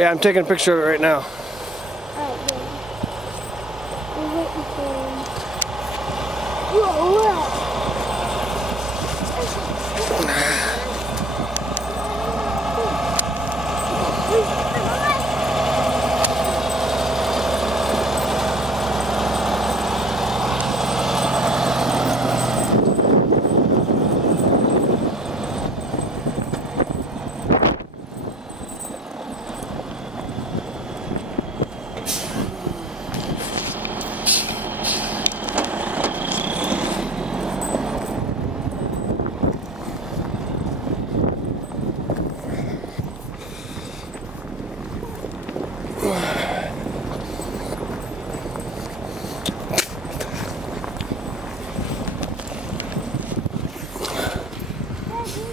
Yeah, I'm taking a picture of it right now. Alright, good. We're waiting for him. Whoa,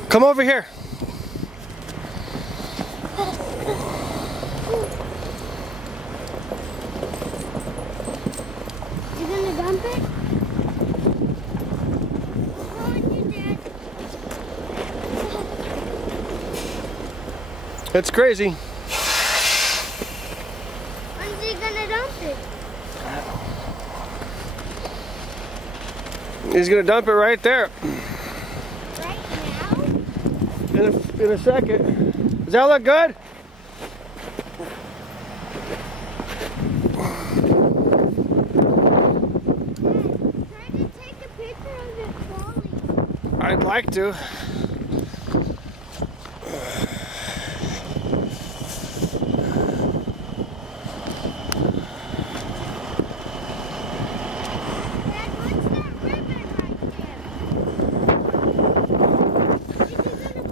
Come over here. You gonna dump it? Oh, you did. It's crazy. When's he gonna dump it? He's gonna dump it right there. Right now? In a second. Does that look good? Dad, try to take a picture of it falling. I'd like to.